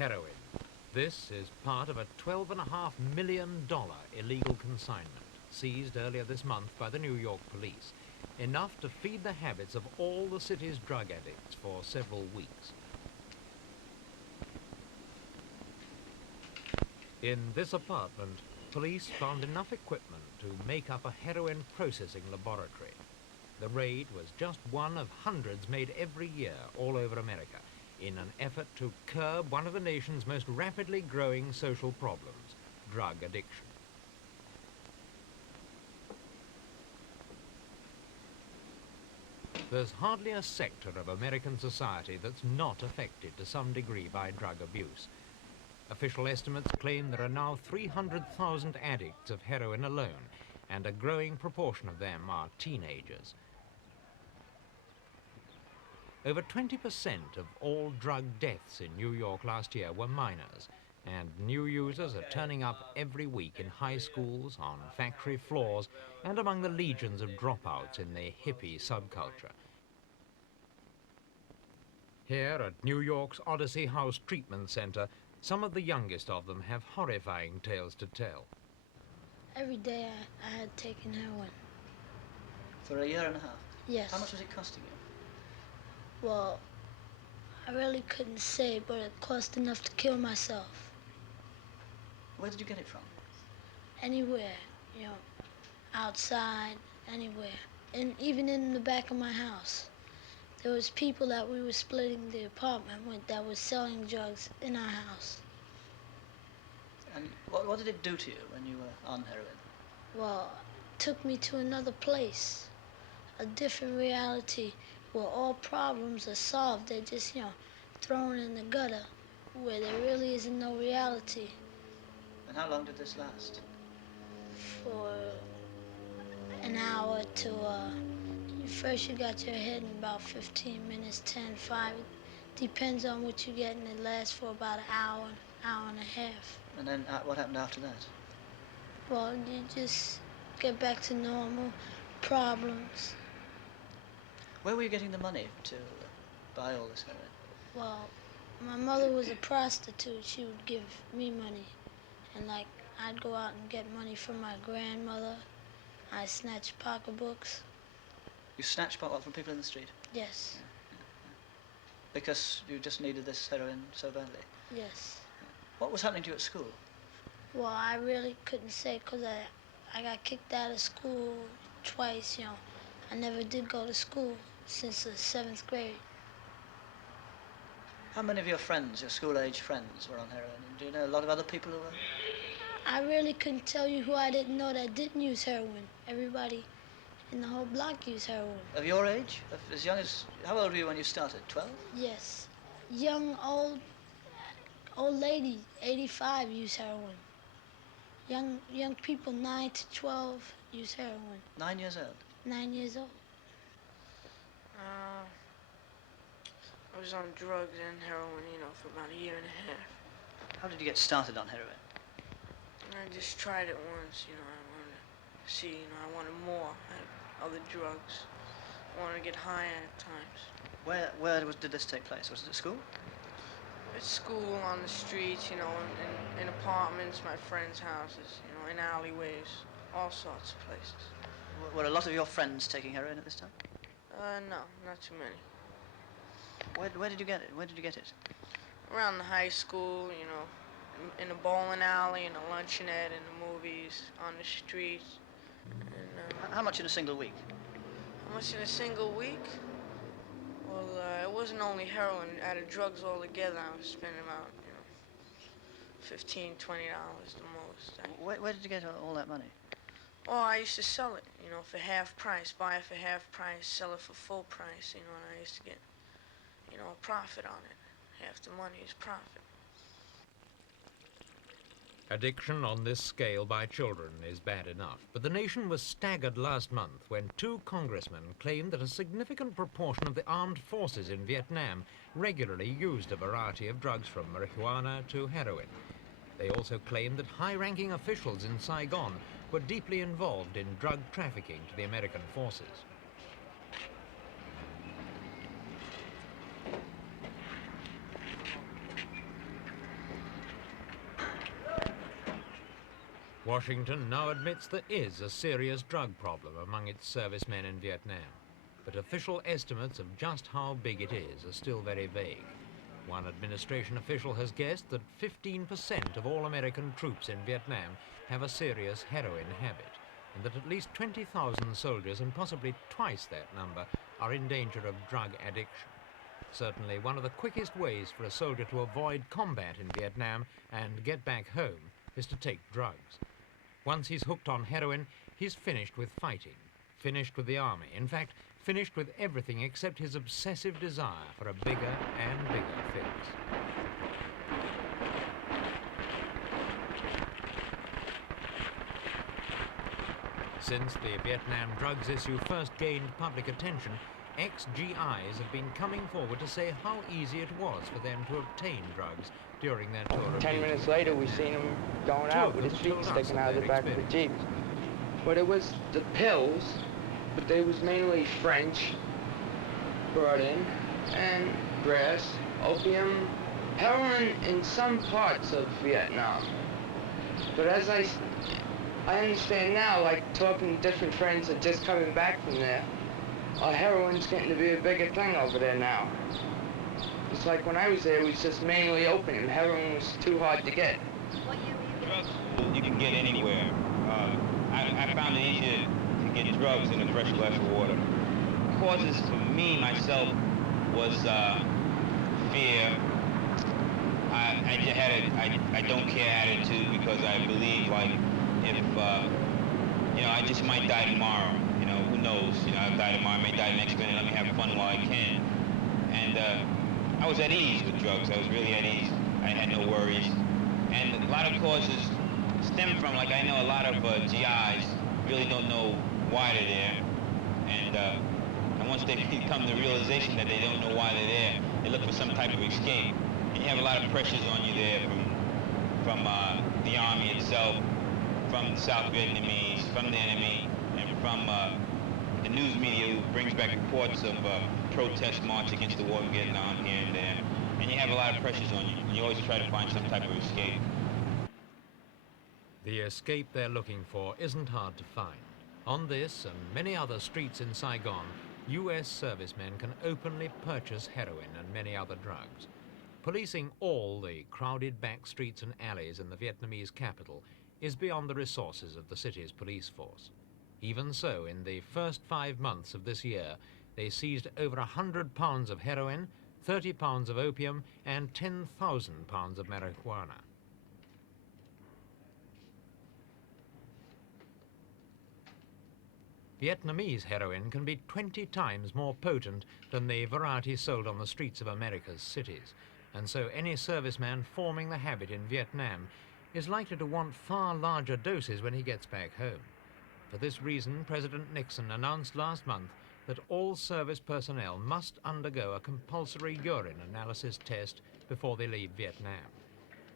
Heroin. This is part of a $12.5 million illegal consignment seized earlier this month by the New York police, enough to feed the habits of all the city's drug addicts for several weeks. In this apartment, police found enough equipment to make up a heroin processing laboratory. The raid was just one of hundreds made every year all over America in an effort to curb one of the nation's most rapidly growing social problems, drug addiction. There's hardly a sector of American society that's not affected to some degree by drug abuse. Official estimates claim there are now 300,000 addicts of heroin alone, and a growing proportion of them are teenagers. Over 20% of all drug deaths in New York last year were minors, and new users are turning up every week in high schools, on factory floors, and among the legions of dropouts in the hippie subculture. Here at New York's Odyssey House Treatment Center, some of the youngest of them have horrifying tales to tell. Every day I had taken heroin. For a year and a half? Yes. How much was it costing you? Well, I really couldn't say, but it cost enough to kill myself. Where did you get it from? Anywhere, you know, outside, anywhere. And even in the back of my house. There was people that we were splitting the apartment with that was selling drugs in our house. And what did it do to you when you were on heroin? Well, it took me to another place, a different reality where all problems are solved. They're just, thrown in the gutter where there really isn't no reality. And how long did this last? For an hour to, first you got your head in about 15 minutes, 10, 5. It depends on what you get, and it lasts for about an hour, hour and a half. And then what happened after that? Well, you just get back to normal problems. Where were you getting the money to buy all this heroin? Well, my mother was a prostitute. She would give me money. And I'd go out and get money from my grandmother. I snatched pocketbooks. You snatched what from people in the street? Yes. Yeah. Because you just needed this heroin so badly? Yes. What was happening to you at school? Well, I really couldn't say because I got kicked out of school twice, I never did go to school since the 7th grade. How many of your friends, your school-age friends, were on heroin? And do you know a lot of other people who were? I really couldn't tell you who I didn't know that didn't use heroin. Everybody in the whole block used heroin. Of your age? As young as... How old were you when you started? 12? Yes. Young, old lady, 85, use heroin. Young people, 9 to 12, use heroin. 9 years old? 9 years old. I was on drugs and heroin, for about a year and a half. How did you get started on heroin? I just tried it once, I wanted to see, I wanted more. I had other drugs. I wanted to get high at times. Where did this take place? Was it at school? At school, on the streets, in apartments, my friends' houses, in alleyways, all sorts of places. Were a lot of your friends taking heroin at this time? No, not too many. Where did you get it? Where did you get it? Around the high school, in a bowling alley, in a luncheonette, in the movies, on the streets. And, how much in a single week? How much in a single week? Well, it wasn't only heroin. Out of drugs altogether, I was spending about, $15, $20 the most. Where did you get all that money? Oh, I used to sell it, for half price. Buy it for half price, sell it for full price, and I used to get, a profit on it. Half the money is profit. Addiction on this scale by children is bad enough, but the nation was staggered last month when 2 congressmen claimed that a significant proportion of the armed forces in Vietnam regularly used a variety of drugs from marijuana to heroin. They also claimed that high-ranking officials in Saigon were deeply involved in drug trafficking to the American forces. Washington now admits there is a serious drug problem among its servicemen in Vietnam, but official estimates of just how big it is are still very vague. One administration official has guessed that 15% of all American troops in Vietnam have a serious heroin habit, and that at least 20,000 soldiers, and possibly twice that number, are in danger of drug addiction. Certainly one of the quickest ways for a soldier to avoid combat in Vietnam and get back home is to take drugs. Once he's hooked on heroin, he's finished with fighting, finished with the army, in fact, finished with everything except his obsessive desire for a bigger and bigger fix. Since the Vietnam drugs issue first gained public attention, ex-GIs have been coming forward to say how easy it was for them to obtain drugs during their tour of 10 duty. minutes later, we seen him going out with his feet sticking out of the back of the Jeep. But it was the pills, but they was mainly French brought in, and grass, opium, heroin in some parts of Vietnam. But as I understand now, like talking to different friends that just coming back from there, heroin's getting to be a bigger thing over there now. It's like when I was there, it was just mainly opium. Heroin was too hard to get. Drugs you can get anywhere. I found it easier to get drugs in a fresh glass of water. Causes for me, myself, was fear. I just had I don't care attitude because I believe, like, if, I just might die tomorrow. Who knows? I'll die tomorrow, I may die the next minute, let me have fun while I can. And I was at ease with drugs. I was really at ease. I had no worries. And a lot of causes stem from, like, I know a lot of GIs really don't know why they're there. And once they come to the realization that they don't know why they're there, they look for some type of escape. And you have a lot of pressures on you there from the army itself, from the South Vietnamese, from the enemy, and from the news media who brings back reports of protest march against the war in Vietnam here and there. And you have a lot of pressures on you, and you always try to find some type of escape. The escape they're looking for isn't hard to find. On this and many other streets in Saigon, US servicemen can openly purchase heroin and many other drugs. Policing all the crowded back streets and alleys in the Vietnamese capital is beyond the resources of the city's police force. Even so, in the first 5 months of this year, they seized over 100 pounds of heroin, 30 pounds of opium, and 10,000 pounds of marijuana. Vietnamese heroin can be 20 times more potent than the variety sold on the streets of America's cities, and so any serviceman forming the habit in Vietnam is likely to want far larger doses when he gets back home. For this reason, President Nixon announced last month that all service personnel must undergo a compulsory urine analysis test before they leave Vietnam.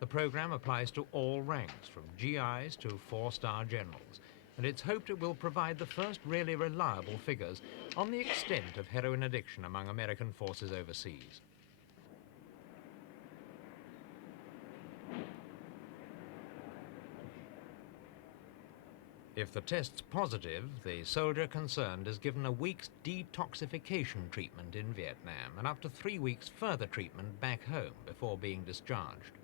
The program applies to all ranks, from GIs to 4-star generals, and it's hoped it will provide the first really reliable figures on the extent of heroin addiction among American forces overseas. If the test's positive, the soldier concerned is given a week's detoxification treatment in Vietnam and up to 3 weeks further treatment back home before being discharged.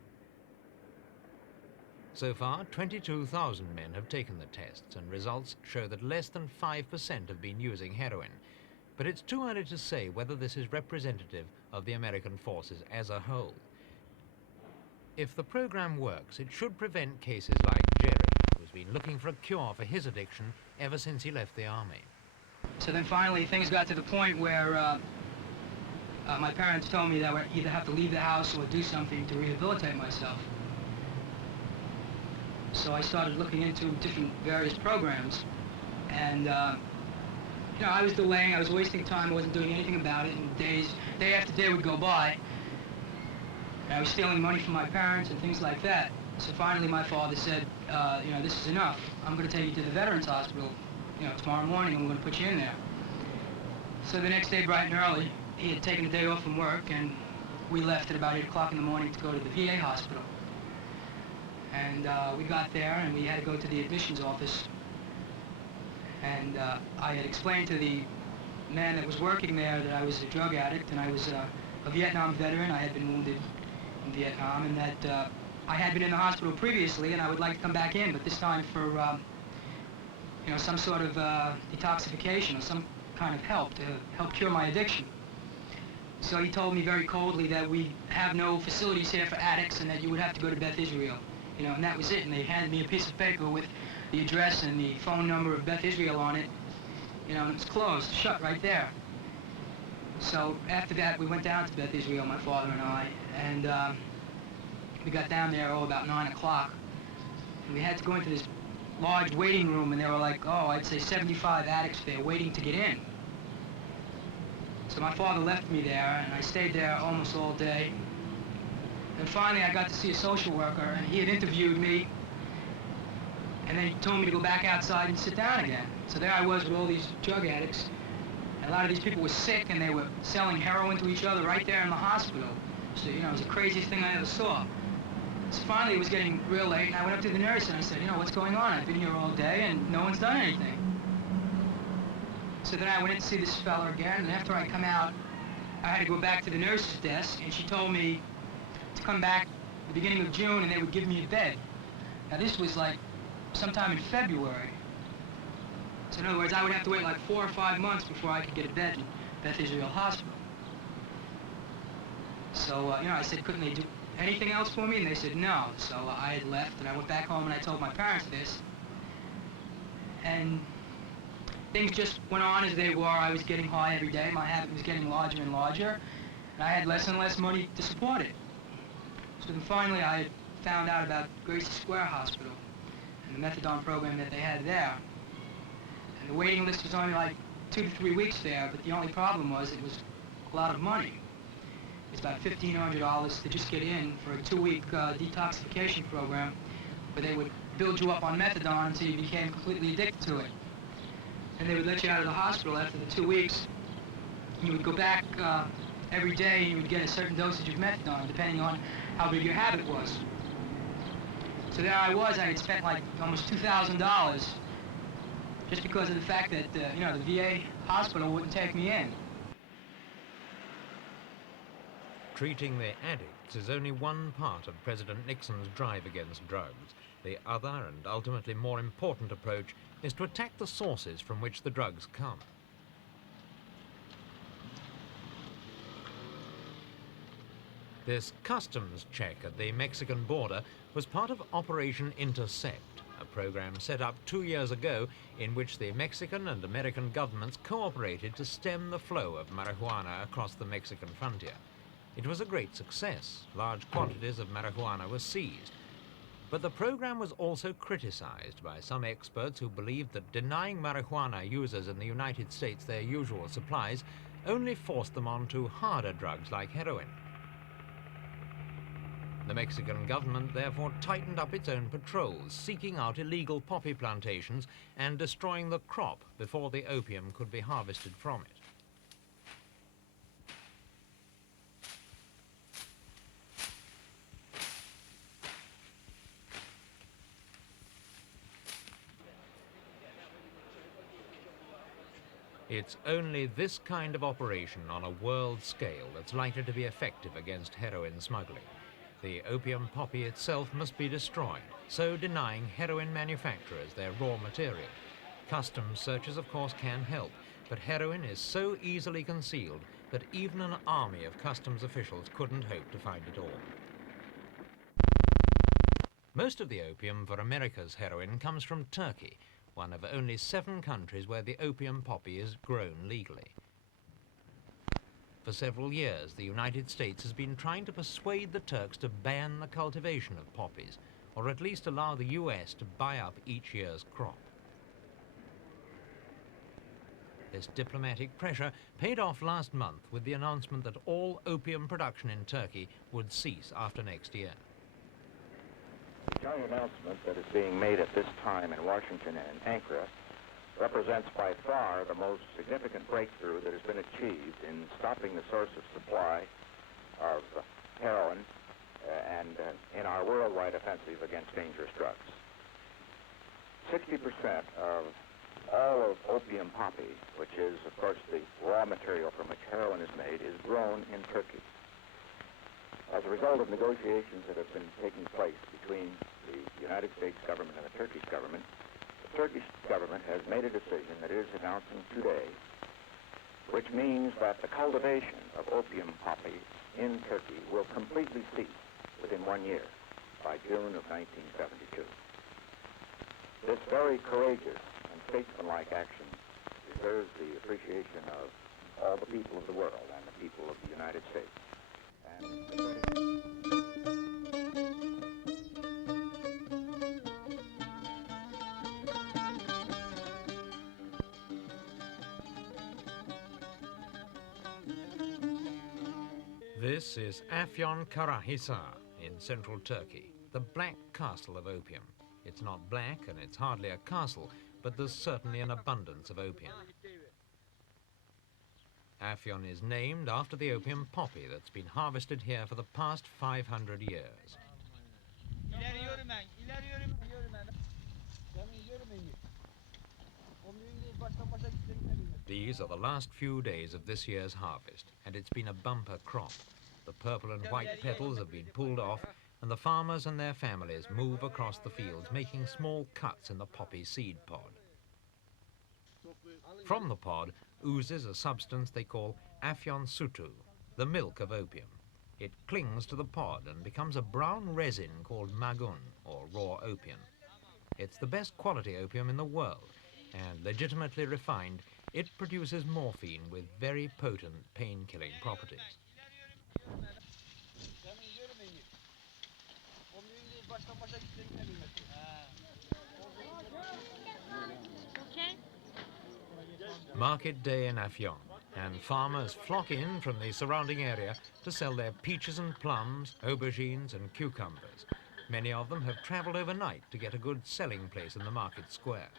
So far, 22,000 men have taken the tests, and results show that less than 5% have been using heroin. But it's too early to say whether this is representative of the American forces as a whole. If the program works, it should prevent cases like Jerry, who's been looking for a cure for his addiction ever since he left the army. So then finally things got to the point where my parents told me that I would either have to leave the house or do something to rehabilitate myself. So I started looking into different various programs, and I was delaying, I was wasting time, I wasn't doing anything about it, and day after day would go by, and I was stealing money from my parents and things like that. So finally my father said, this is enough. I'm going to take you to the Veterans Hospital, tomorrow morning, and we're going to put you in there. So the next day, bright and early, he had taken a day off from work, and we left at about 8 o'clock in the morning to go to the VA hospital. And we got there and we had to go to the admissions office. And I had explained to the man that was working there that I was a drug addict and I was a Vietnam veteran. I had been wounded in Vietnam, and that I had been in the hospital previously and I would like to come back in, but this time for you know, some sort of detoxification or some kind of help to help cure my addiction. So he told me very coldly that we have no facilities here for addicts and that you would have to go to Beth Israel. You know, and that was it. And they handed me a piece of paper with the address and the phone number of Beth Israel on it. You know, and it was closed, shut right there. So after that, we went down to Beth Israel, my father and I, and we got down there about 9 o'clock. And we had to go into this large waiting room, and there were like, oh, I'd say 75 addicts there waiting to get in. So my father left me there, and I stayed there almost all day. And finally, I got to see a social worker, and he had interviewed me, and then he told me to go back outside and sit down again. So there I was with all these drug addicts, and a lot of these people were sick, and they were selling heroin to each other right there in the hospital. So, you know, it was the craziest thing I ever saw. So finally, it was getting real late, and I went up to the nurse, and I said, you know, what's going on? I've been here all day, and no one's done anything. So then I went in to see this fella again, and after I come out, I had to go back to the nurse's desk, and she told me to come back at the beginning of June, and they would give me a bed. Now, this was like sometime in February. So in other words, I would have to wait like 4 or 5 months before I could get a bed in Beth Israel Hospital. So, you know, I said, couldn't they do anything else for me? And they said no. So I had left, and I went back home, and I told my parents this. And things just went on as they were. I was getting high every day. My habit was getting larger and larger, and I had less and less money to support it. So then finally I had found out about Gracie Square Hospital and the methadone program that they had there. And the waiting list was only like 2 to 3 weeks there, but the only problem was it was a lot of money. It's about $1,500 to just get in for a 2-week detoxification program where they would build you up on methadone until you became completely addicted to it. And they would let you out of the hospital after the 2 weeks. You would go back every day and you would get a certain dosage of methadone depending on how big your habit was. So there I was, I had spent like almost $2,000 just because of the fact that, you know, the VA hospital wouldn't take me in. Treating the addicts is only one part of President Nixon's drive against drugs. The other and ultimately more important approach is to attack the sources from which the drugs come. This customs check at the Mexican border was part of Operation Intercept, a program set up 2 years ago in which the Mexican and American governments cooperated to stem the flow of marijuana across the Mexican frontier. It was a great success. Large quantities of marijuana were seized. But the program was also criticized by some experts who believed that denying marijuana users in the United States their usual supplies only forced them onto harder drugs like heroin. The Mexican government therefore tightened up its own patrols, seeking out illegal poppy plantations and destroying the crop before the opium could be harvested from it. It's only this kind of operation on a world scale that's likely to be effective against heroin smuggling. The opium poppy itself must be destroyed, so denying heroin manufacturers their raw material. Customs searches, of course, can help, but heroin is so easily concealed that even an army of customs officials couldn't hope to find it all. Most of the opium for America's heroin comes from Turkey, one of only 7 countries where the opium poppy is grown legally. For several years, the United States has been trying to persuade the Turks to ban the cultivation of poppies, or at least allow the US to buy up each year's crop. This diplomatic pressure paid off last month with the announcement that all opium production in Turkey would cease after next year. The joint announcement that is being made at this time in Washington and Ankara represents by far the most significant breakthrough that has been achieved in stopping the source of supply of heroin and in our worldwide nationwide offensive against dangerous drugs. 60% of all of opium poppy, which is, of course, the raw material from which heroin is made, is grown in Turkey. As a result of negotiations that have been taking place between the United States government and the Turkish government has made a decision that it is announcing today, which means that the cultivation of opium poppy in Turkey will completely cease within 1 year, by June of 1972. This very courageous and statesmanlike action deserves the appreciation of all the people of the world and the people of the United States. This is Afyon Karahisar in central Turkey, the Black Castle of opium. It's not black and it's hardly a castle, but there's certainly an abundance of opium. Afyon is named after the opium poppy that's been harvested here for the past 500 years. These are the last few days of this year's harvest, and it's been a bumper crop. The purple and white petals have been pulled off, and the farmers and their families move across the fields, making small cuts in the poppy seed pod. From the pod oozes a substance they call Afyon sutu, the milk of opium. It clings to the pod and becomes a brown resin called magun, or raw opium. It's the best quality opium in the world, and legitimately refined, it produces morphine with very potent pain-killing properties. Market day in Afyon, and farmers flock in from the surrounding area to sell their peaches and plums, aubergines and cucumbers. Many of them have travelled overnight to get a good selling place in the market square.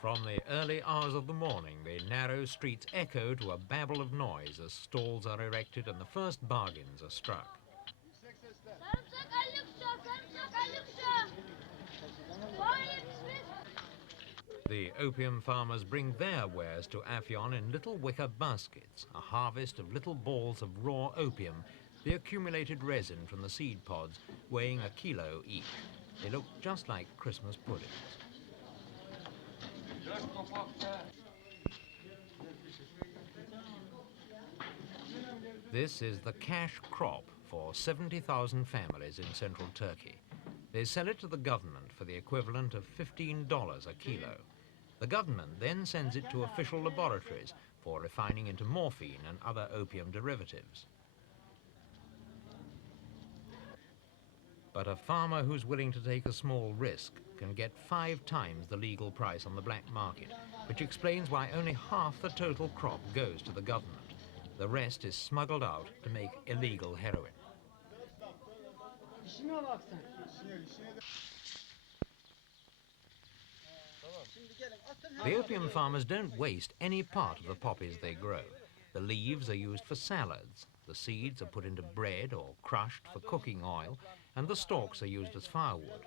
From the early hours of the morning, the narrow streets echo to a babble of noise as stalls are erected and the first bargains are struck. The opium farmers bring their wares to Afyon in little wicker baskets, a harvest of little balls of raw opium, the accumulated resin from the seed pods, weighing a kilo each. They look just like Christmas puddings. This is the cash crop for 70,000 families in central Turkey. They sell it to the government for the equivalent of $15 a kilo. The government then sends it to official laboratories for refining into morphine and other opium derivatives. But a farmer who's willing to take a small risk can get 5 times the legal price on the black market, which explains why only half the total crop goes to the government. The rest is smuggled out to make illegal heroin. The opium farmers don't waste any part of the poppies they grow. The leaves are used for salads, the seeds are put into bread or crushed for cooking oil, and the stalks are used as firewood.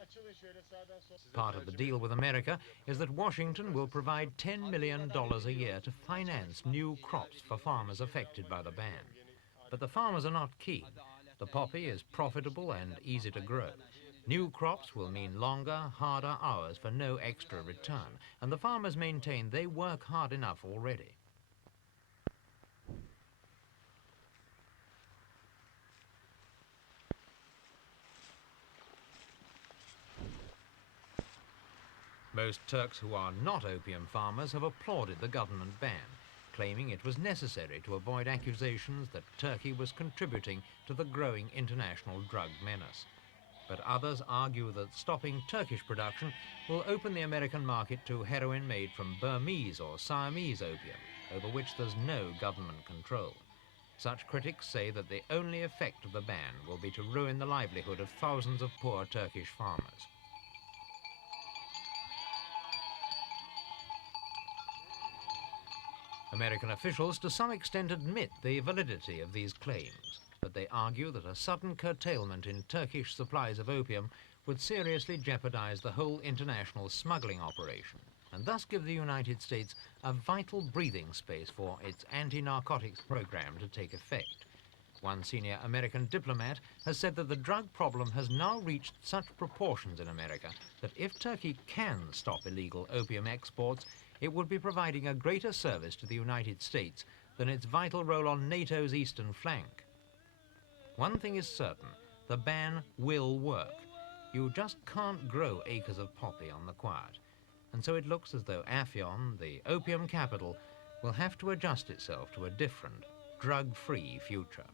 Part of the deal with America is that Washington will provide $10 million a year to finance new crops for farmers affected by the ban. But the farmers are not keen. The poppy is profitable and easy to grow. New crops will mean longer, harder hours for no extra return, and the farmers maintain they work hard enough already. Most Turks who are not opium farmers have applauded the government ban, claiming it was necessary to avoid accusations that Turkey was contributing to the growing international drug menace. But others argue that stopping Turkish production will open the American market to heroin made from Burmese or Siamese opium, over which there's no government control. Such critics say that the only effect of the ban will be to ruin the livelihood of thousands of poor Turkish farmers. American officials to some extent admit the validity of these claims, but they argue that a sudden curtailment in Turkish supplies of opium would seriously jeopardize the whole international smuggling operation, and thus give the United States a vital breathing space for its anti-narcotics program to take effect. One senior American diplomat has said that the drug problem has now reached such proportions in America that if Turkey can stop illegal opium exports, it would be providing a greater service to the United States than its vital role on NATO's eastern flank. One thing is certain, the ban will work. You just can't grow acres of poppy on the quiet. And so it looks as though Afyon, the opium capital, will have to adjust itself to a different, drug-free future.